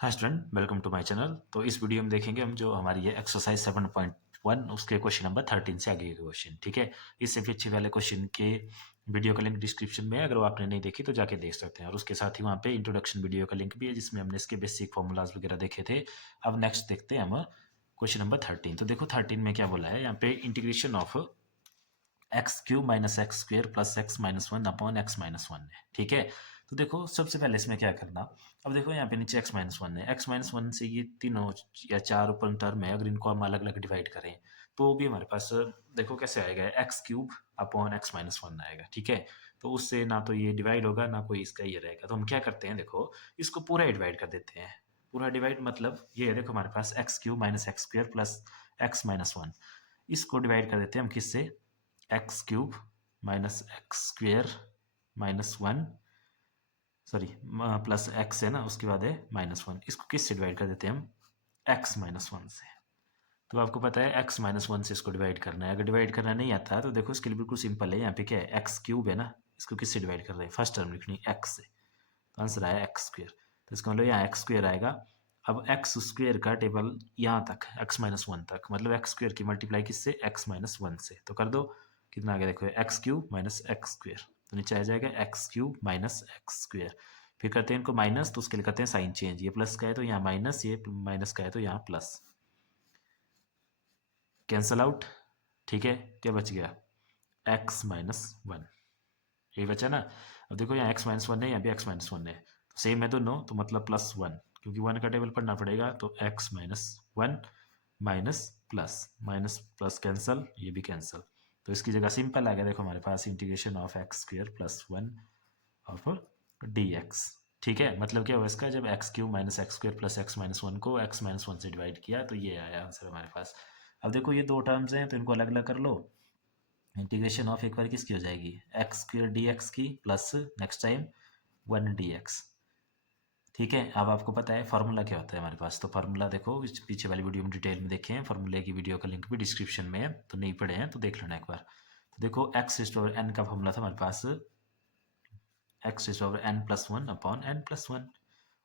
Hi student, welcome to my channel. तो इस video में देखेंगे हम जो हमारी ये एक्सरसाइज 7.1 उसके क्वेश्चन नंबर 13 से आगे के क्वेश्चन। ठीक है, इससे पीछे वाले क्वेश्चन के वीडियो का लिंक डिस्क्रिप्शन में है, अगर वो आपने नहीं देखी तो जाके देख सकते हैं। और उसके साथ ही वहाँ पे इंट्रोडक्शन वीडियो का लिंक भी है जिसमें हमने इसके बेसिक फॉर्मूलाज वगैरह देखे थे। अब नेक्स्ट देखते हैं हम क्वेश्चन नंबर 13। तो देखो 13 में क्या बोला है, यहाँ पे integration of x cube minus x square plus x minus one upon x minus one है। ठीक है, तो देखो सबसे पहले इसमें क्या करना। अब देखो यहाँ पे नीचे एक्स माइनस वन है, एक्स माइनस वन से ये तीनों या चार ऊपर टर्म है, अगर इनको हम अलग अलग डिवाइड करें तो भी हमारे पास देखो कैसे आएगा, x cube upon x minus one आएगा। ठीक है, तो उससे ना तो ये डिवाइड होगा ना कोई इसका ये रहेगा। तो हम क्या करते हैं, देखो इसको पूरा डिवाइड कर देते हैं। पूरा डिवाइड मतलब ये है, देखो हमारे पास x cube minus x square plus x minus one, इसको डिवाइड कर देते हैं हम किससे, x cube minus x square minus one, sorry plus x है ना, उसके बाद है माइनस वन, इसको किस से डिवाइड कर देते हैं हम, एक्स माइनस वन से। तो आपको पता है एक्स माइनस वन से इसको डिवाइड करना है। अगर डिवाइड करना नहीं आता तो देखो इसके लिए बिल्कुल सिंपल है, यहाँ पे क्या है, एक्स क्यूब है ना, इसको किससे डिवाइड कर रहे हैं, फर्स्ट टर्म लिखनी एक्स से, तो आंसर आया एक्स स्क्वेयर। तो इसका मतलब यहाँ एक्स स्क्वेयर आएगा। अब एक्स स्क्वेयर का टेबल यहाँ तक एक्स माइनस वन तक, मतलब एक्स स्क्वेयर की मल्टीप्लाई किससे, एक्स माइनस वन से। तो कर दो, कितना आ गया देखो, x cube minus x square, तो नीचे आ जाएगा x cube minus x square. फिर करते हैं इनको माइनस, तो उसके लिए करते हैं साइन चेंज, ये प्लस का है तो यहाँ माइनस, ये माइनस का है तो यहाँ प्लस, कैंसल आउट। ठीक है, क्या बच गया, एक्स माइनस वन, यही बचा ना। अब देखो यहाँ एक्स माइनस वन है, यहाँ भी एक्स माइनस वन है, तो सेम है दोनों, तो मतलब प्लस वन, क्योंकि वन का टेबल पढ़ना पड़ेगा। तो x minus one minus minus plus cancel, ये भी कैंसल। तो इसकी जगह सिंपल आ गया, देखो हमारे पास integration of x square plus one of d x. ठीक है, मतलब क्या हुआ इसका, जब x cube minus x square plus x minus one को एक्स माइनस वन से डिवाइड किया तो ये आया आंसर हमारे पास। अब देखो ये दो टर्म्स हैं तो इनको अलग अलग कर लो। इंटीग्रेशन ऑफ एक बार किसकी हो जाएगी, एक्स स्क्वेयर डी एक्स की plus next time one D x. ठीक है, अब आपको पता है फार्मूला क्या होता है हमारे पास, तो फार्मूला देखो पीछे वाली वीडियो में डिटेल में देखे हैं, फार्मूले की वीडियो का लिंक भी डिस्क्रिप्शन में है, तो नहीं पढ़े हैं तो देख लेना एक बार। तो देखो एक्स स्टोर एन का फार्मूला था हमारे पास, x store n plus one upon n plus one,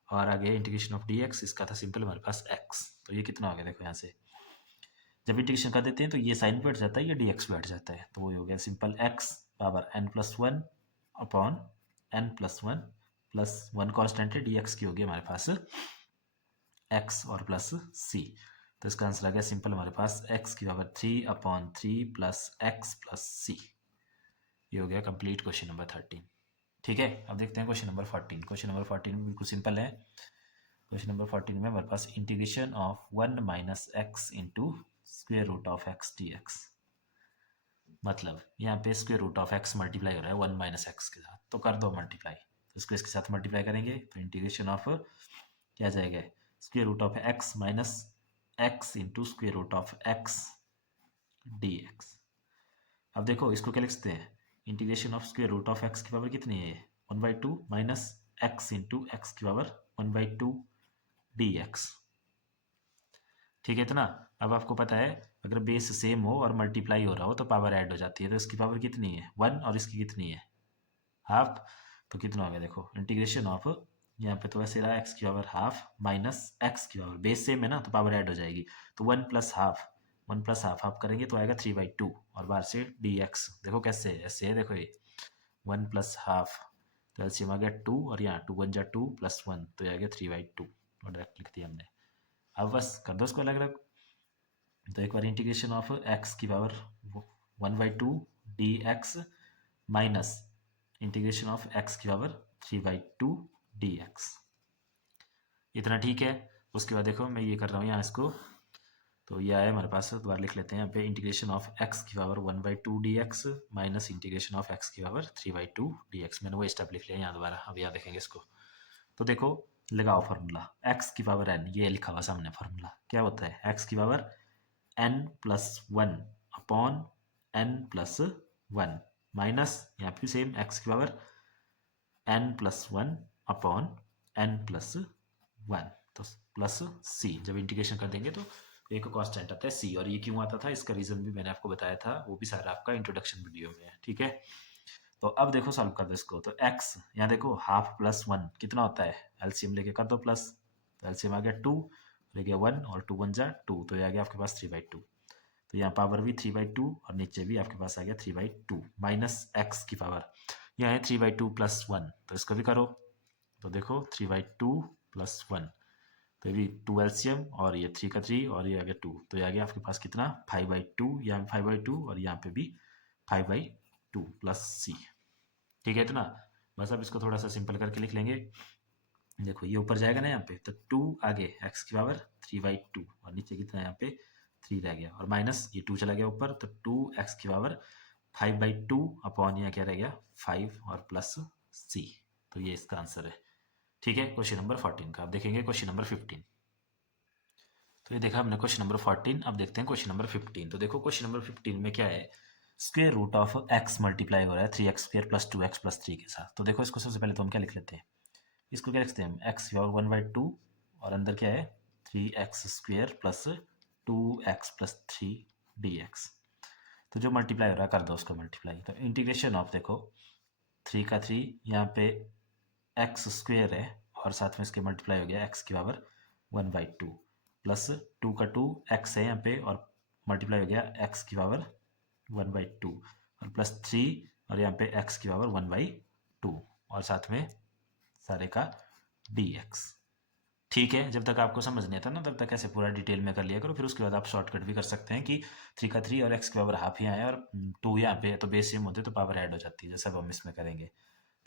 और आगे इंटीग्रेशन ऑफ डी एक्स, इसका था सिंपल हमारे पास एक्स। तो ये कितना हो गया देखो, यहाँ से जब इंटीग्रेशन कर देते हैं तो ये साइन भी हट जाता है, ये डी एक्स भी हट जाता है, तो वही हो गया simple x power n plus one upon n plus one constant है, डी एक्स की होगी हमारे पास एक्स और प्लस सी। तो इसका आंसर आ गया सिंपल हमारे पास एक्स की power three upon three plus x plus c. ये हो गया कंप्लीट क्वेश्चन नंबर 13। ठीक है, अब देखते हैं क्वेश्चन नंबर 14। क्वेश्चन नंबर 14 में बिल्कुल सिंपल है। क्वेश्चन नंबर 14 में हमारे पास integration of one minus x into square root of x d x, मतलब यहाँ पे square root of x multiply हो रहा है वन माइनस एक्स के साथ, तो कर दो मल्टीप्लाई। तो इसको इसके साथ मल्टीप्लाई करेंगे तो इंटीग्रेशन ऑफ क्या जाएगा, square root of x minus x into square root of x d x. अब देखो इसको क्या लिखते हैं, integration of square root of x की पावर कितनी है, one by two minus x into x की power one by two d x. ठीक है, इतना। अब आपको पता है अगर बेस सेम हो और मल्टीप्लाई हो रहा हो तो पावर ऐड हो जाती है, तो इसकी पावर कितनी है वन और इसकी कितनी है हाफ। तो कितना हो गया देखो, इंटीग्रेशन ऑफ, यहाँ पे तो वैसे रहा एक्स की पावर हाफ माइनस एक्स की पावर, बेस सेम है ना तो पावर ऐड हो जाएगी, तो one plus half, one plus half half करेंगे तो आएगा थ्री बाई टू, और बाहर से डी एक्स देखो कैसे है, ऐसे है देखो, ये वन प्लस हाफ, तो एलसीएम आ गया टू, और यहाँ टू वन जा टू प्लस वन, तो ये आ गया थ्री बाई टू, और डायरेक्ट लिख दिया हमने। अब बस कर दो इसको अलग अलग। तो एक बार इंटीग्रेशन ऑफ एक्स की power one by two d x minus integration of x की power three by two d x, इतना ठीक है। उसके बाद देखो मैं ये कर रहा हूँ यहाँ इसको, तो ये आया हमारे पास, दोबारा लिख लेते हैं यहाँ पे, इंटीग्रेशन ऑफ एक्स की power one by two d x minus integration of x की power three by two d x, मैंने वो स्टेप लिख लिया यहाँ दोबारा। अब यहाँ देखेंगे इसको, तो देखो लगाओ फार्मूला, एक्स की पावर एन, ये लिखा हुआ सामने फार्मूला, क्या होता है एक्स की power n plus one upon n plus one minus, यहाँ पे सेम एक्स की power n plus one upon n plus one, तो प्लस सी, जब इंटीग्रेशन कर देंगे तो एक कांस्टेंट आता है सी, और ये क्यों आता था इसका रीजन भी मैंने आपको बताया था, वो भी सारा आपका इंट्रोडक्शन वीडियो में है। ठीक है, तो अब देखो सॉल्व कर दो इसको, तो x यहाँ देखो हाफ प्लस वन कितना होता है, एलसीएम लेके कर दो प्लस, तो एलसीएम आ गया 2, रह गया 1 और 2 1 जा 2, तो ये आ गया आपके पास 3/2। तो यहाँ पावर भी 3/2 और नीचे भी आपके पास आ गया 3/2 माइनस एक्स की पावर, यहाँ है 3/2 प्लस 1, तो इसको भी करो। तो देखो 3/2 प्लस 1, तो ये भी 2 एलसीएम और ये 3 का 3 और ये आ गया 2, तो ये आ गया आपके पास कितना 5/2, यहाँ 5/2 और यहाँ पे भी 5/2 प्लस सी। ठीक है इतना, बस अब इसको थोड़ा सा सिंपल करके लिख लेंगे। देखो ये ऊपर जाएगा ना यहाँ पे, तो 2 आगे एक्स की पावर 3/2 और नीचे कितना यहाँ पे 3 रह गया और माइनस ये 2 चला गया ऊपर, तो 2x की पावर 5/2 अपॉन यहाँ क्या रह गया 5 और प्लस c। तो ये इसका आंसर है। ठीक है, क्वेश्चन नंबर 14 का अब देखेंगे क्वेश्चन नंबर 15। तो ये देखा हमने क्वेश्चन नंबर 14, अब देखते हैं क्वेश्चन नंबर 15। तो देखो क्वेश्चन नंबर 15 में क्या है, square root of x multiply हो रहा है 3x² प्लस 2x प्लस 3 के साथ। तो देखो इसको सबसे पहले तो हम क्या लिख लेते हैं, इसको क्या लिखते हैं हम x की पावर 1/2 और अंदर क्या है 3x² plus 2x plus 3 dx। तो जो मल्टीप्लाई हो रहा है कर दो उसको मल्टीप्लाई, तो इंटीग्रेशन ऑफ देखो 3 का 3 यहाँ पे x² है और साथ में इसके मल्टीप्लाई हो गया x की पावर 1/2 प्लस 2 का 2 x है यहाँ पे और मल्टीप्लाई हो गया x की पावर 1/2 और प्लस 3 और यहाँ पे x की पावर 1/2 और साथ में सारे का dx। ठीक है, जब तक आपको समझ नहीं आता ना तब तक ऐसे पूरा डिटेल में कर लिया करो, फिर उसके बाद आप शॉर्टकट भी कर सकते हैं कि 3 का 3 और x की पावर हाफ यहाँ है और 2 यहाँ पे है, तो बेस सेम होते तो पावर ऐड हो जाती है, जैसा अब हम इसमें करेंगे।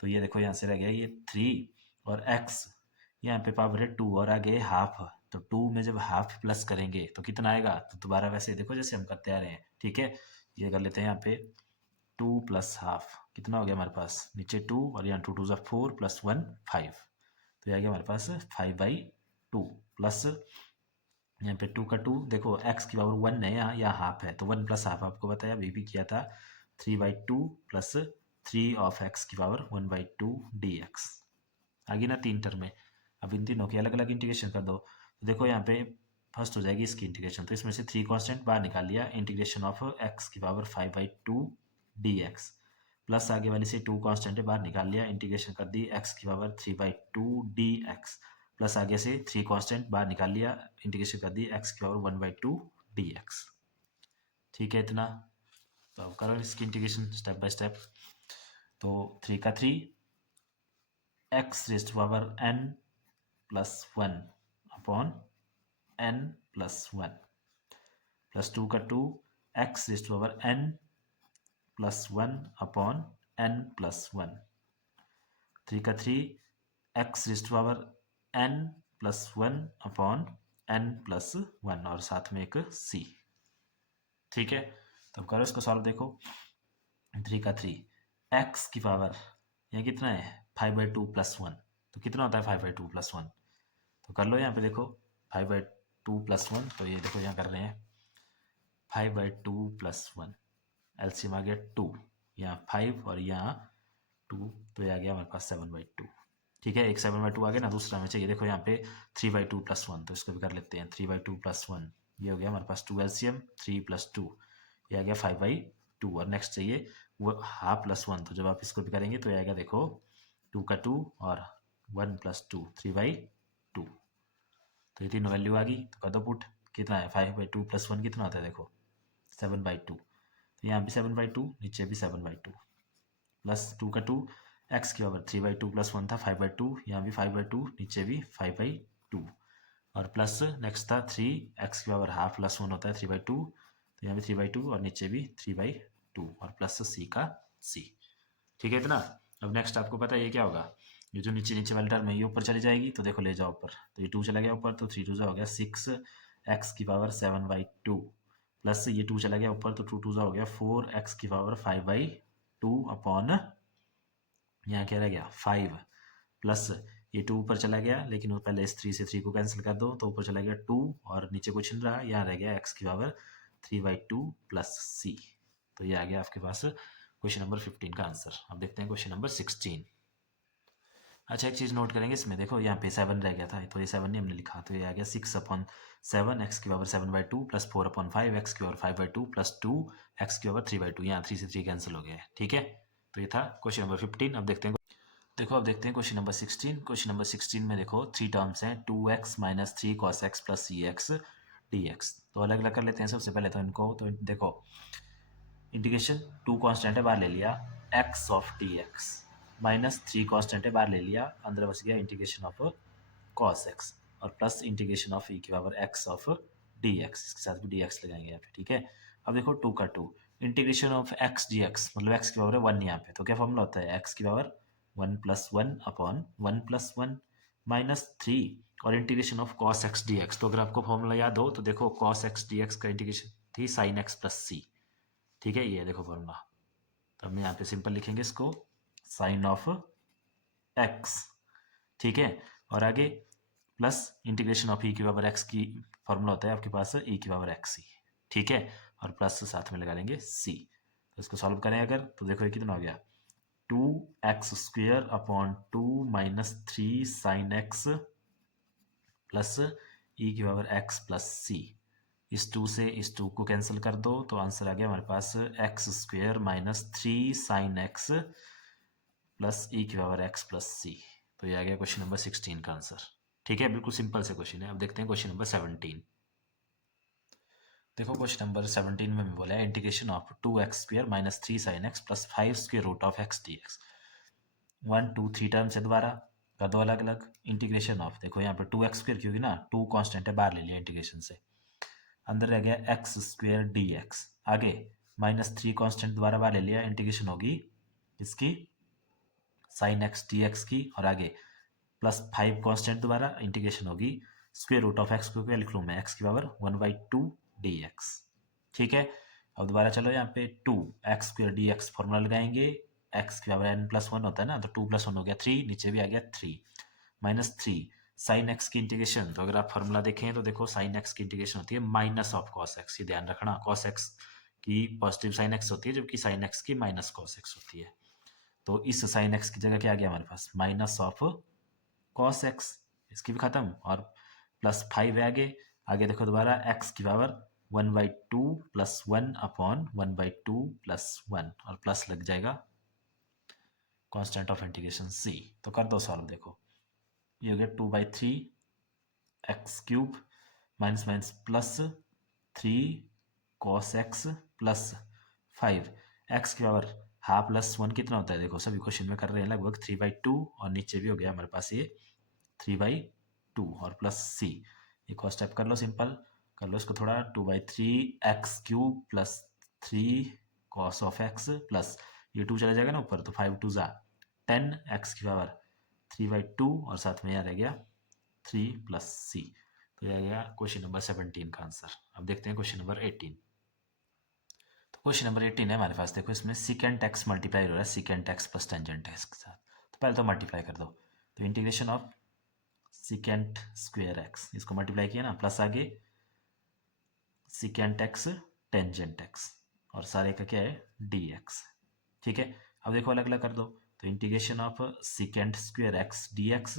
तो ये देखो यहाँ से रह गया ये 3 और x यहाँ पे पावर है 2 और आगे हाफ, तो 2 में जब हाफ प्लस करेंगे तो कितना आएगा, तो दोबारा वैसे देखो जैसे हम करते आ रहे हैं। ठीक है, ये कर लेते हैं यहाँ पे 2 प्लस हाफ कितना हो गया हमारे पास नीचे 2 और यहाँ 2 2 ज़ा 4 प्लस 1 5, तो ये आ गया हमारे पास 5/2 प्लस यहाँ पे 2 का 2 देखो x की पावर 1 है यहाँ हाफ है, तो 1 प्लस हाफ आपको बताया अभी भी किया था 3/2 प्लस 3 ऑफ x की पावर 1/2 dx। आगे ना 3 टर्म में, अब इन तीनों की अलग अलग इंटीग्रेशन कर दो। तो देखो यहाँ पे फर्स्ट हो जाएगी इसकी इंटीग्रेशन, तो इसमें से 3 कांस्टेंट बाहर निकाल लिया, इंटीग्रेशन ऑफ x की पावर 5/2 dx प्लस आगे वाली से 2 कांस्टेंट बाहर निकाल लिया, इंटीग्रेशन कर दी x की पावर 3/2 dx प्लस आगे से 3 कांस्टेंट बाहर निकाल लिया, इंटीग्रेशन कर दी x की पावर 1/2 dx। ठीक है इतना, तो अब करो इसकी इंटीग्रेशन स्टेप बाय स्टेप। तो 3 का 3 x raise to power n plus 1 upon n plus 1 plus 2 का 2 x raise to power n plus 1 upon n plus 1, 3 का 3 x raise to power n plus 1 upon n plus 1 और साथ में एक c। ठीक है, तो करो इसको सॉल्व। देखो 3 का 3 x की पावर यहाँ कितना है 5/2 प्लस 1, तो कितना होता है 5/2 प्लस 1, तो कर लो यहाँ पे देखो 5/2 प्लस 1, तो ये देखो यहाँ कर रहे हैं 5/2 प्लस 1, एलसीएम आ गया 2, यहाँ 5 और यहाँ 2, तो ये आ गया हमारे पास 7/2। ठीक है, एक 7/2 आ गया ना, दूसरा हमें चाहिए देखो यहाँ पे 3/2 प्लस 1, तो इसको भी कर लेते हैं 3/2 प्लस 1, ये हो गया हमारे पास 2 एलसीएम 3 प्लस 2, ये आ गया 5/2 और नेक्स्ट चाहिए वो हाफ प्लस 1, तो जब आप इसको भी करेंगे तो ये आएगा देखो 2 का 2 और 1 प्लस 2 3/2, तो ये तीनों वैल्यू आ गई, तो कर दो पुट, कितना है 5/2 प्लस 1 कितना होता है देखो 7/2, तो यहाँ भी 7/2 नीचे भी 7/2 प्लस 2 का 2 x की पावर 3/2 प्लस 1 था 5/2, यहाँ भी 5/2 नीचे भी 5/2 और प्लस नेक्स्ट था 3 x की पावर हाफ प्लस 1 होता है 3/2, तो यहाँ भी 3/2 और नीचे भी 3/2 और प्लस c का c। ठीक है इतना, अब नेक्स्ट आपको पता है ये क्या होगा, ये जो नीचे नीचे वाली टर्म है ये ऊपर चली जाएगी, तो देखो ले जाओ ऊपर, तो ये 2 चला गया ऊपर, तो 3 2 हो गया 6x की पावर 7/2 प्लस ये 2 चला गया ऊपर, तो 2 2 हो गया 4x की पावर 5/2 अपॉन यहाँ क्या रह गया 5 प्लस ये 2 ऊपर चला गया, लेकिन वो पहले इस 3 से 3 को कैंसिल कर दो, तो ऊपर चला गया 2 और नीचे कुछ नहीं रहा, यहाँ रह गया x की पावर 3/2 प्लस c। तो ये आ गया आपके पास क्वेश्चन नंबर 15 का आंसर। अब देखते हैं क्वेश्चन नंबर 16। अच्छा एक चीज़ नोट करेंगे इसमें, देखो यहाँ पे 7 रह गया था, तो ये 7 नहीं हमने लिखा, तो ये आ गया 6/7 x की पावर 7/2 प्लस 4/5 x की पावर 5/2 प्लस 2 x की पावर 3/2, यहाँ 3 से 3 कैंसिल हो गया है। ठीक है, तो ये था क्वेश्चन नंबर 15। अब देखते हैं देखो अब देखते हैं क्वेश्चन नंबर 16। क्वेश्चन नंबर 16 में देखो 3 टर्म्स हैं, 2x minus 3 cos x plus c x d x. तो अलग अलग कर लेते हैं सबसे पहले तो इनको। तो देखो इंटीग्रेशन 2 कांस्टेंट है, बाहर ले लिया, x of d x minus 3 constant है, बाहर ले लिया, अंदर बच गया इंटीग्रेशन ऑफ कॉस एक्स और प्लस इंटीग्रेशन ऑफ ई की power x of d x, इसके साथ भी डी एक्स लगाएंगे यहाँ पे। ठीक है, अब देखो 2 का 2 integration of x D x, मतलब x की पावर है 1 यहाँ पे, तो क्या फॉर्मूला होता है x की power 1 plus 1 upon 1 plus 1 minus 3 और integration of cos x d x. तो अगर आपको फॉर्मूला याद हो तो देखो कॉस एक्स डी एक्स का इंटीग्रेशन थी साइन एक्स प्लस सी। ठीक है, ये देखो फॉर्मूला। तो हम यहाँ पे सिंपल लिखेंगे इसको, साइन ऑफ एक्स। ठीक है, और आगे प्लस इंटीग्रेशन ऑफ ई की पावर एक्स की फॉर्मूला होता है आपके पास ई की पावर एक्स सी। ठीक है, और प्लस साथ में लगा लेंगे सी। तो इसको सॉल्व करें अगर, तो देखो ये कितना हो गया, 2x² upon 2 minus 3 sine x plus e की पावर एक्स प्लस सी। इस 2 से इस 2 को कैंसिल कर दो तो आंसर आ गया हमारे पास x² minus 3 sine x plus e की पावर एक्स प्लस सी। तो ये आ गया क्वेश्चन नंबर 16 का आंसर। ठीक है, बिल्कुल सिंपल से क्वेश्चन है। अब देखते हैं क्वेश्चन नंबर 17। देखो क्वेश्चन नंबर 17 में बोला है integration of 2x² minus 3 sine x plus 5 square root of x d x. 1 2 3 terms है, दोबारा कर दो अलग अलग। इंटीग्रेशन ऑफ, देखो यहाँ पे 2x² क्योंकि ना 2 कांस्टेंट है, बाहर ले लिया इंटीग्रेशन से, अंदर रह गया x² dx, आगे माइनस 3 कांस्टेंट दोबारा बाहर ले लिया, इंटीग्रेशन होगी इसकी साइन एक्स डी एक्स की, और आगे प्लस 5 कांस्टेंट दोबारा इंटीग्रेशन होगी स्क्वेयर रूट ऑफ एक्स को क्या लिख लूँ मैं, एक्स की पावर 1/2 dx। ठीक है, अब दोबारा चलो यहाँ पे 2x² dx फॉर्मूला लगाएंगे, x की पावर n+1 होता है ना, तो 2 + 1 हो गया 3, नीचे भी आ गया 3 माइनस 3 साइन एक्स की इंटीग्रेशन। तो अगर आप फॉर्मूला देखें तो देखो साइन एक्स की इंटीग्रेशन होती है माइनस ऑफ कॉस एक्स, ये ध्यान रखना, कॉस एक्स की पॉजिटिव साइन एक्स होती है जबकि साइन एक्स की माइनस कॉस एक्स होती है। तो इस साइन एक्स की जगह क्या आ गया हमारे पास, माइनस ऑफ कॉस एक्स, इसकी भी खत्म, और प्लस 5 है आगे। आगे देखो दोबारा एक्स की पावर 1/2 प्लस 1 अपॉन 1/2 प्लस 1 और प्लस लग जाएगा कांस्टेंट ऑफ इंटीग्रेशन सी। तो कर दो सॉल्व, देखो ये हो गया 2/3 x³ minus minus plus 3 cos x plus 5 x की पावर हाफ प्लस 1 कितना होता है, देखो सभी क्वेश्चन में कर रहे हैं लगभग 3/2, और नीचे भी हो गया हमारे पास ये 3/2 और प्लस सी। एक और स्टेप कर लो, सिंपल कर लो इसको थोड़ा, 2/3 x³ plus 3 cos of x plus ये 2 चला जाएगा ना ऊपर, तो 5 2 ज़ा 10 एक्स की पावर 3/2 और साथ में यहाँ रह गया 3 प्लस सी। तो यह गया क्वेश्चन नंबर 17 का आंसर। अब देखते हैं क्वेश्चन नंबर 18। तो क्वेश्चन नंबर 18 है हमारे पास, देखो इसमें सीकेंट एक्स मल्टीप्लाई हो रहा है secant x plus tangent x के साथ। तो पहले तो मल्टीप्लाई कर दो, तो integration of secant square x, इसको मल्टीप्लाई किया ना, प्लस आगे सीकेंट एक्स टेंजेंट एक्स और सारे का क्या है डी एक्स। ठीक है, अब देखो अलग अलग कर दो, तो integration of secant square x d x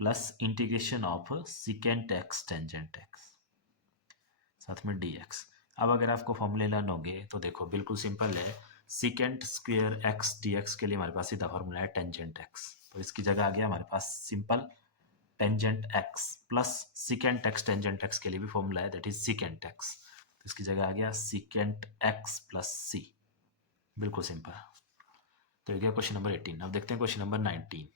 plus integration of secant x tangent x साथ में डी एक्स। अब अगर आपको फॉर्मूले लर्न होंगे तो देखो बिल्कुल सिंपल है, secant square x d x के लिए हमारे पास सीधा फॉर्मूला है टेंजेंट एक्स, तो इसकी जगह आ गया हमारे पास simple tangent x plus secant x tangent x के लिए भी फॉर्मूला है दैट इज सीकेंट एक्स, तो इसकी जगह आ गया सीकेंट एक्स प्लस सी। बिल्कुल सिंपल। तो ये गया क्वेश्चन नंबर 18। अब देखते हैं क्वेश्चन नंबर 19।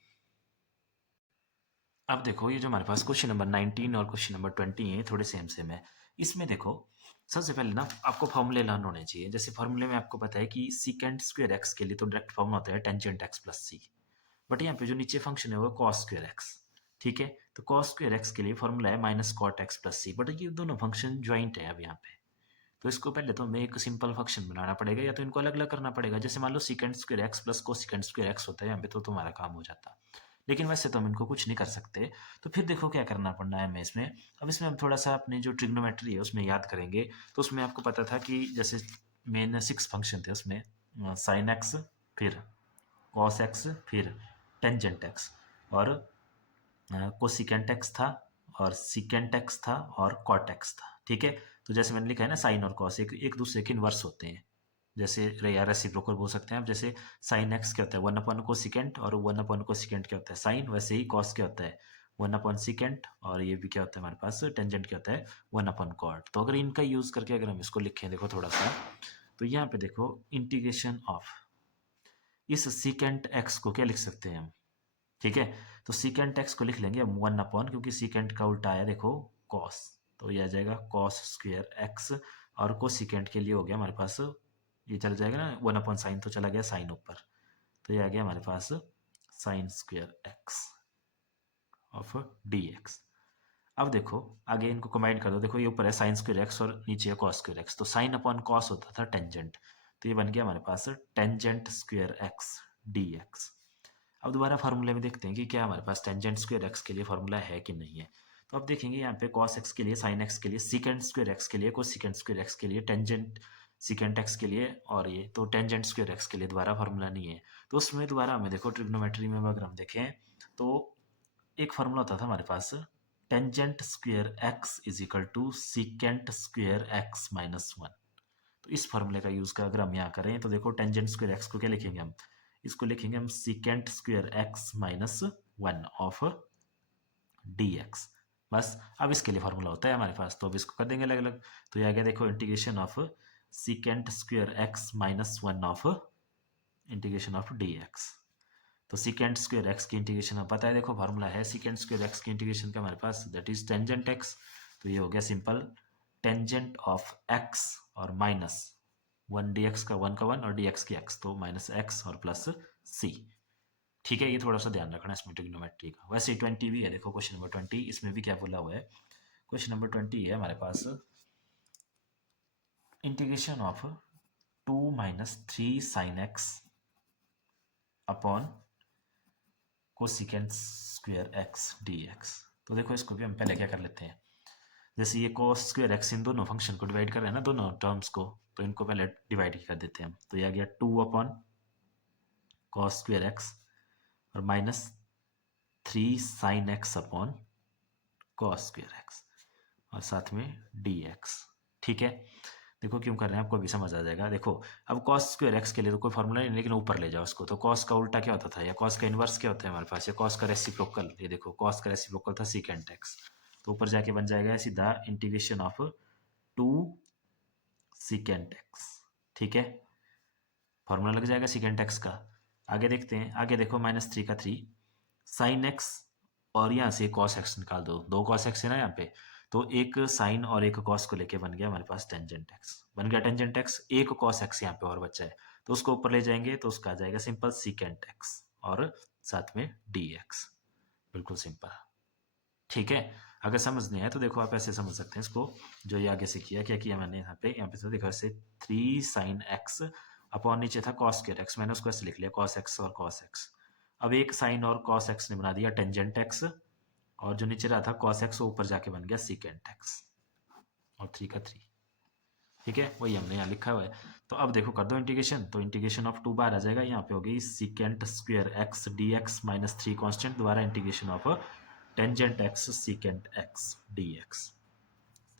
अब देखो ये जो हमारे पास क्वेश्चन नंबर 19 और क्वेश्चन नंबर 20 है, थोड़े सेम सेम है। इसमें देखो सबसे पहले ना आपको फॉर्मूले लर्न होने चाहिए। जैसे फॉर्मूले में आपको पता है कि सीकेंट स्क्वायर एक्स के लिए तो डायरेक्ट फॉर्मूला होता है tangent x plus c, but यहाँ पे जो नीचे फंक्शन है वो कॉस स्क्वायर एक्स। ठीक है, तो कॉस स्क्वायर एक्स के लिए फॉर्मूला है minus cot x plus c, but ये दोनों फंक्शन ज्वाइंट है अब यहाँ पे। तो इसको पहले तो हमें एक सिंपल फंक्शन बनाना पड़ेगा या तो इनको अलग अलग करना पड़ेगा। जैसे मान लो secant square x plus cosecant square x होता है यहाँ पे, तो तुम्हारा काम हो जाता, लेकिन वैसे तो हम इनको कुछ नहीं कर सकते। तो फिर देखो क्या करना पड़ना है हमें इसमें। अब इसमें हम थोड़ा सा अपनी जो ट्रिग्नोमेट्री है उसमें याद करेंगे। तो उसमें आपको पता था कि जैसे मेन 6 फंक्शन थे उसमें, साइन एक्स, फिर कॉस एक्स, फिर टेंजेंट एक्स, और कोसिकेंट एक्स था, और सीकेंट एक्स था, और कॉट एक्स था। ठीक है, तो जैसे मैंने लिखा है ना, साइन और कॉस एक दूसरे के इन्वर्स होते हैं। जैसे या रेसिप्रोकल बोल सकते हैं आप, जैसे साइन एक्स क्या होता है 1/cos और 1/cos क्या होता है साइन, वैसे ही कॉस क्या होता है 1/sec, और ये भी क्या होता है हमारे पास टेंजेंट क्या होता है 1/cot। तो अगर इनका यूज़ करके अगर हम इसको लिखें देखो थोड़ा सा, तो यहाँ पे देखो इंटीग्रेशन ऑफ इस सीकेंट एक्स को क्या लिख सकते हैं हम, ठीक है। तो सीकेंट एक्स को लिख लेंगे हम 1 क्योंकि सीकेंट का उल्टा आया देखो कॉस, तो ये आ जाएगा कॉस स्क्वेयर एक्स, और कोसिकेंट के लिए हो गया हमारे पास ये चला जाएगा ना 1/sin, तो चला गया साइन ऊपर, तो ये आ गया हमारे पास sine square x of d x. अब देखो आगे इनको कंबाइन कर दो, देखो ये ऊपर है साइन स्क्वेयर एक्स और नीचे है कॉस स्क्वेयर एक्स, तो साइन अपॉन कॉस होता था टेंजेंट, तो ये बन गया हमारे पास tangent square x d x. अब दोबारा फार्मूले में देखते हैं कि क्या हमारे पास टेंजेंट स्क्वेयर एक्स के लिए फार्मूला है कि नहीं है। तो अब देखेंगे यहाँ पे कॉस एक्स के लिए, साइन एक्स के लिए, सीकेंट स्क्वेयर एक्स के लिए, कोसिकेंट स्क्वेयर एक्स के लिए, टेंजेंट सीकेंट एक्स के लिए, और ये तो टेंजेंट स्क्वेयर एक्स के लिए दोबारा फार्मूला नहीं है। तो उसमें दोबारा हमें देखो ट्रिग्नोमेट्री में अगर हम देखें तो एक फार्मूला होता था हमारे पास tangent square x is equal to secant square x minus one. तो इस फार्मूले का यूज़ कर अगर हम यहाँ करें तो देखो टेंजेंट स्क्वेयर एक्स को क्या लिखेंगे हम, इसको लिखेंगे हम secant square x minus one of d x. बस अब इसके लिए फार्मूला होता है हमारे पास, तो अब इसको कर देंगे अलग अलग। तो ये आ गया देखो integration of secant square x minus one of integration of d x. तो सीकेंट स्क्वेयर एक्स की इंटीग्रेशन अब पता है, देखो फार्मूला है सीकेंट स्क्वेयर एक्स की इंटीग्रेशन का हमारे पास, दैट इज टेंजेंट एक्स। तो ये हो गया सिंपल टेंजेंट ऑफ एक्स और माइनस वन डी एक्स का वन और डी एक्स की एक्स, तो माइनस एक्स और प्लस सी। ठीक है, ये थोड़ा सा ध्यान रखना इसमें ट्रिग्नोमेट्री का। वैसे 20 भी है, देखो क्वेश्चन नंबर 20 इसमें भी क्या बोला हुआ है, क्वेश्चन नंबर 20 है हमारे पास integration of 2 minus 3 sine x upon cosecant square x d x. तो देखो इसको भी हम पहले क्या कर लेते हैं, जैसे ये कोस स्क्वायर एक्स इन दोनों फंक्शन को डिवाइड कर रहे हैं ना दोनों टर्म्स को, तो इनको पहले डिवाइड ही कर देते हैं हम। तो ये आ गया 2 अपॉन कॉस स्क्वायर एक्स और minus 3 sine x upon cos square x और साथ में डी एक्स। ठीक है, देखो क्यों कर रहे हैं आपको अभी समझ आ जाएगा। देखो अब कॉस स्क्वायर एक्स के लिए तो कोई फॉर्मूला नहीं, लेकिन ऊपर ले जाओ उसको, तो कॉस का उल्टा क्या होता था, या कॉस का इन्वर्स क्या होता है हमारे पास, या कॉस का रेसिप्रोकल, ये देखो कॉस का रेसिप्रोकल था सीकेंट एक्स, तो ऊपर जाके बन जाएगा सीधा इंटीग्रेशन ऑफ 2 सीकेंट एक्स। ठीक है, फॉर्मूला लग जाएगा सीकेंट एक्स का। आगे देखते हैं, आगे देखो -3 का 3 साइन एक्स और यहाँ से कॉस एक्स निकाल दो, दो कॉस एक्स है ना यहाँ पे, तो एक साइन और एक कॉस को लेके बन गया हमारे पास टेंजेंट एक्स, बन गया टेंजेंट एक्स। एक कॉस एक्स यहाँ पे और बचा है, तो उसको ऊपर ले जाएंगे तो उसका आ जाएगा सिंपल सीकेंट एक्स और साथ में डी एक्स, बिल्कुल सिंपल। ठीक है, अगर समझ नहीं आया तो देखो आप ऐसे समझ सकते हैं इसको, जो ये आगे से किया, क्या किया मैंने यहाँ पे तो देखो ऐसे 3 साइन एक्स अपॉन नीचे था कॉस स्क्वायर एक्स, मैंने उसको ऐसे लिख लिया कॉस एक्स और कॉस एक्स। अब एक साइन और कॉस एक्स ने बना दिया टेंजेंट एक्स, और जो नीचे रहा था कॉस एक्स वो ऊपर जाके बन गया सीकेंट एक्स और 3 का 3। ठीक है, वही हमने यहाँ लिखा हुआ है। तो अब देखो कर दो इंटीग्रेशन, तो इंटीग्रेशन ऑफ 2 बार आ जाएगा, यहाँ पे हो गई secant square x d x minus 3 constant, दोबारा integration of tangent x secant x d x.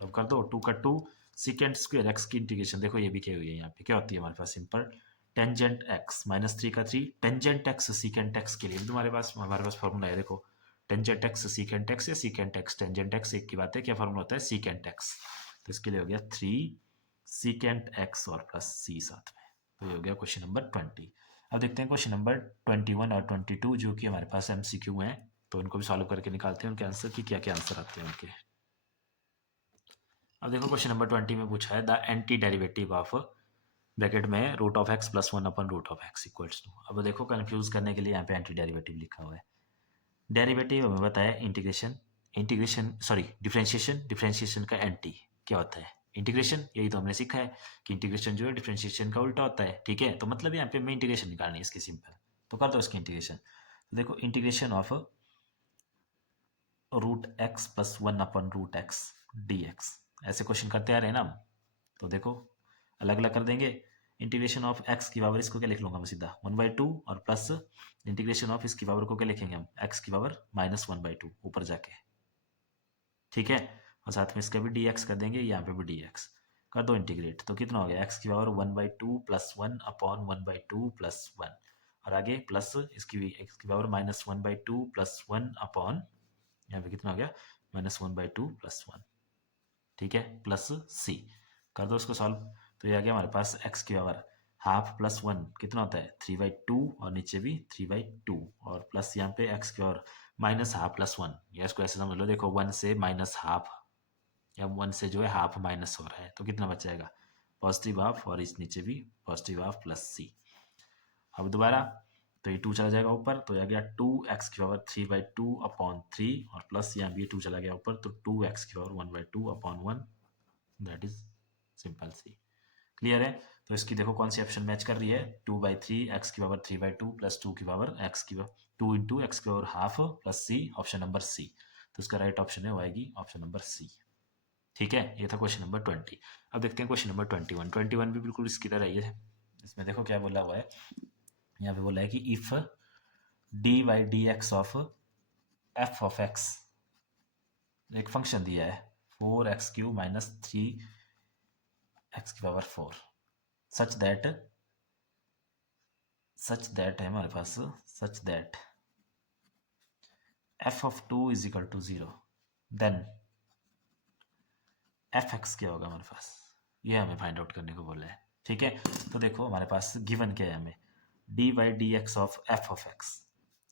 तो अब कर दो 2 का 2 सीकेंट स्क्वायर एक्स की इंटीग्रेशन, देखो ये भी क्या हुई है यहाँ पे, क्या होती है हमारे पास सिंपल टेंजेंट एक्स माइनस 3 का 3 टेंजेंट एक्स सीकेंट एक्स के लिए तुम्हारे पास हमारे पास फॉर्मूला है, देखो टेंजेंट एक्स सीकेंट एक्स या सीकेंट एक्स टेंजेंट एक्स एक की बात है, क्या फॉर्मूला होता है सीकेंट एक्स, तो इसके लिए हो गया 3 सीकेंट एक्स और प्लस सी साथ में। तो ये हो गया क्वेश्चन नंबर 20। अब देखते हैं क्वेश्चन नंबर 21 और 22 जो कि हमारे पास MCQ हैं, तो इनको भी सॉल्व करके निकालते हैं उनके आंसर की क्या क्या आंसर आते हैं उनके। अब देखो क्वेश्चन नंबर 20 में पूछा है the anti derivative of bracket में root of x plus one upon root of x equals to. अब देखो कंफ्यूज करने के लिए यहाँ पे एंटी डेरिवेटिव लिखा हुआ है। डेरिवेटिव हमें बताया इंटीग्रेशन सॉरी डिफरेंशिएशन का एंटी क्या होता है इंटीग्रेशन, यही तो हमने सीखा है कि इंटीग्रेशन जो है डिफरेंशिएशन का उल्टा होता है। ठीक है, तो मतलब यहाँ पे हमें इंटीग्रेशन निकालनी है इसकी सिंपल, तो कर दो इसकी इंटीग्रेशन। तो देखो integration of root x plus one upon root x d x, ऐसे क्वेश्चन करते आ रहे हैं ना हम, तो देखो अलग अलग कर देंगे। इंटीग्रेशन ऑफ एक्स की पावर इसको क्या लिख लूंगा मैं सीधा 1/2 और प्लस इंटीग्रेशन ऑफ इसकी पावर को क्या लिखेंगे हम एक्स की पावर -1/2 ऊपर जाके। ठीक है, और साथ में इसका भी डी एक्स कर देंगे, यहाँ पे भी डी एक्स। कर दो इंटीग्रेट, तो कितना हो गया एक्स की पावर 1/2 प्लस 1 अपॉन 1/2 प्लस 1, और आगे प्लस इसकी एक्स की पावर -1/2 प्लस 1 अपॉन, यहाँ पे कितना हो गया -1/2 प्लस 1, ठीक है, प्लस सी। कर दो इसको सॉल्व, तो ये आ गया हमारे पास एक्स की पावर हाफ प्लस 1 कितना होता है 3/2, और नीचे भी 3/2, और प्लस यहाँ पे एक्स की पावर माइनस हाफ प्लस 1, या इसको ऐसे समझ लो, देखो 1 से माइनस हाफ, या 1 से जो है हाफ माइनस हो रहा है, तो कितना बच जाएगा पॉजिटिव हाफ, और इस नीचे भी पॉजिटिव हाफ प्लस सी। अब दोबारा, तो ये 2 चला जाएगा ऊपर, तो ये आ गया 2x की पावर 3/2 अपॉन 3, और प्लस यहाँ भी 2 चला गया ऊपर, तो 2x की power 1/2 upon 1, that is simple c. Clear है? तो इसकी देखो कौन सी ऑप्शन मैच कर रही है, 2/3 एक्स की पावर 3/2 प्लस 2 की पावर एक्स की पावर 2 इंटू एक्स की पावर हाफ प्लस सी, ऑप्शन नंबर सी। तो इसका राइट ऑप्शन है वो आएगी ऑप्शन नंबर सी। ठीक है, ये था क्वेश्चन नंबर 20। अब देखते हैं क्वेश्चन नंबर 21। 21 भी बिल्कुल इसकी तरह ही है। इसमें देखो क्या बोला हुआ है, यहाँ पे बोला है कि if dy/dx of f of x, एक फंक्शन दिया है 4x³ माइनस 3x की पावर 4, सच दैट है हमारे पास, such that f of 2 is equal to 0, then fx क्या होगा हमारे पास, ये हमें फाइंड आउट करने को बोला है। ठीक है, तो देखो हमारे पास गिवन क्या है, हमें dy/dx of f of x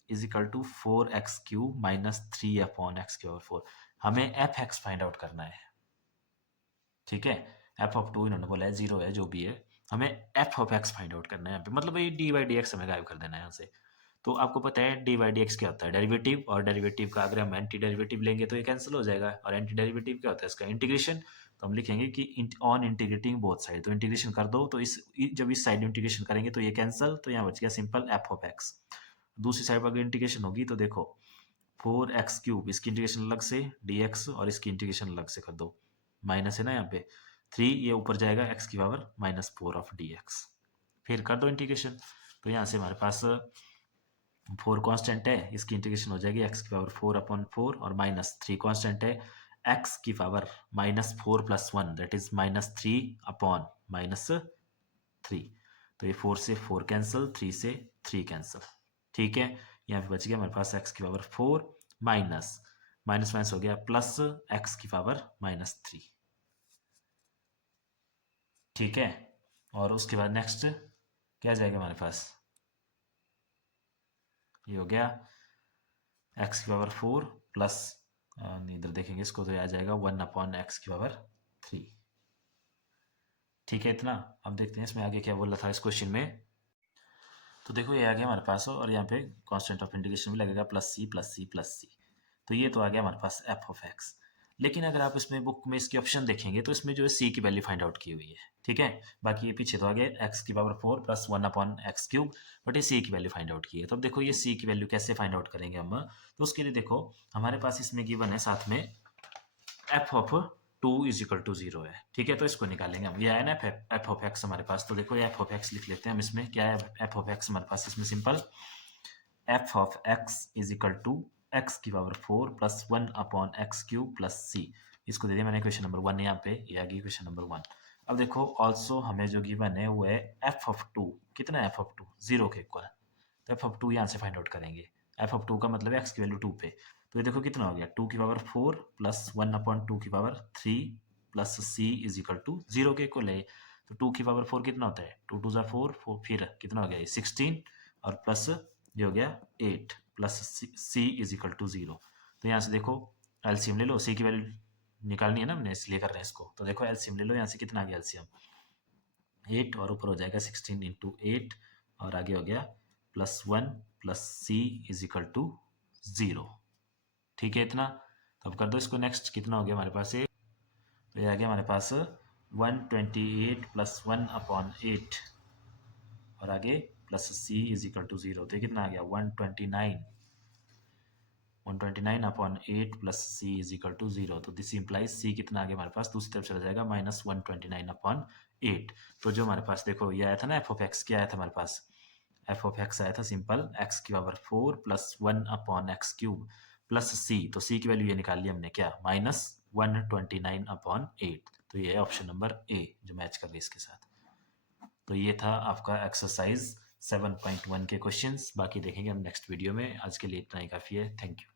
is equal to 4x³ minus 3 upon x की पावर 4, हमें fx फाइंड आउट करना है। ठीक है, f ऑफ 2 इन्होंने बोला है 0 है, जो भी है, हमें f of x find out करना है यहाँ पे, मतलब ये dy/dx हमें गायब कर देना है यहाँ से। तो आपको पता है dy/dx क्या होता है, डेरिवेटिव, और डेरिवेटिव का अगर हम एंटी डेरिवेटिव लेंगे तो ये कैंसिल हो जाएगा, और एंटी डेरिवेटिव क्या होता है इसका, इंटीग्रेशन। तो हम लिखेंगे कि ऑन इंटीग्रेटिंग बोथ साइड, तो इंटीग्रेशन कर दो, तो जब इस साइड इंटीग्रेशन करेंगे तो ये कैंसिल, तो यहाँ बच गया सिंपल f ऑफ x। दूसरी साइड पर अगर इंटीग्रेशन होगी तो देखो 4x³ इसकी इंटीग्रेशन अलग से dx, और इसकी इंटीग्रेशन अलग से कर दो, माइनस है ना यहाँ पे 3, ये ऊपर जाएगा x की पावर -4 ऑफ dx, फिर कर दो इंटीग्रेशन। तो यहाँ से हमारे पास 4 कांस्टेंट है, इसकी इंटीग्रेशन हो जाएगी x की पावर 4 अपॉन 4, और -3 कांस्टेंट है, x की power -4 plus 1 that is -3 upon -3, तो ये 4 से 4 कैंसिल, 3 से 3 कैंसिल। ठीक है, यहाँ पे बच गया हमारे पास x की पावर 4 माइनस माइनस माइनस हो गया प्लस x की पावर -3। ठीक है, और उसके बाद नेक्स्ट क्या जाएगा हमारे पास, ये हो गया x की पावर 4 प्लस, इधर देखेंगे इसको तो ये आ जाएगा 1 अपॉन एक्स की पावर 3। ठीक है इतना। अब देखते हैं इसमें आगे क्या बोल रहा था इस क्वेश्चन में। तो देखो ये आ गया हमारे पास, और यहाँ पे कांस्टेंट ऑफ इंटीग्रेशन भी लगेगा plus c plus c plus c, तो ये तो आ गया हमारे पास f ऑफ x। लेकिन अगर आप इसमें बुक में इसकी ऑप्शन देखेंगे तो इसमें जो है c की वैल्यू फाइंड आउट की हुई है। ठीक है, बाकी ये पीछे तो आ गया x की power 4 plus 1 upon x³, but ये c की वैल्यू फाइंड आउट की है। तो अब देखो ये c की वैल्यू कैसे फाइंड आउट करेंगे हम, तो उसके लिए देखो हमारे पास इसमें गिवन है साथ में f of 2 is equal to 0 है। ठीक है, तो इसको निकालेंगे हम, ये है ना f ऑफ x हमारे पास, तो देखो ये f ऑफ x लिख लेते हैं हम। इसमें क्या है f ऑफ x हमारे पास, इसमें simple f of x is equal to x की power 4 plus 1 upon x³ plus c, इसको दे दिया मैंने क्वेश्चन नंबर 1, यहाँ पे ये आ गई क्वेश्चन नंबर 1। अब देखो ऑल्सो हमें जो गिवन है वो है f ऑफ 2, कितना है f ऑफ 2 0 के इक्वल, तो f ऑफ 2 यहाँ से फाइंड आउट करेंगे। f ऑफ 2 का मतलब है x की वैल्यू 2 पे, तो ये देखो कितना हो गया 2 की पावर 4 प्लस 1 अपॉन 2 की power 3 plus c is equal to 0 के इक्वल है। तो 2 की पावर 4 कितना होता है, 2 2 4 4, फिर कितना हो गया 16, और प्लस ये हो गया 8 plus c is equal to 0। तो यहाँ से देखो एलसीएम ले लो, c की वैल्यू निकालनी है ना हमने, इसलिए कर रहे हैं इसको। तो देखो एलसीएम ले लो, यहाँ से कितना आ गया एलसीएम 8, और ऊपर हो जाएगा 16 इंटू 8, और आगे हो गया plus 1 plus c is equal to 0। ठीक है इतना। तो अब कर दो इसको नेक्स्ट, कितना हो गया हमारे पास, ये तो ये आ गया हमारे पास 128 प्लस 1 अपॉन 8, और आगे plus c is equal to 0, तो ये कितना आ गया 129 upon 8 plus c is equal to 0। तो दिस इंप्लाइज c कितना आ गया हमारे पास, दूसरी तरफ चला जाएगा -129 अपॉन 8। तो जो हमारे पास देखो ये आया था ना f ऑफ x, क्या आया था हमारे पास, f ऑफ x आया था सिंपल x की power 4 plus 1 upon x³ plus c, तो c की वैल्यू ये निकाल ली हमने क्या -129 अपॉन 8। तो ये है ऑप्शन नंबर ए जो मैच कर रही है इसके साथ। तो ये था आपका एक्सरसाइज 7.1 के क्वेश्चंस। बाकी देखेंगे हम नेक्स्ट वीडियो में। आज के लिए इतना ही काफ़ी है। Thank you.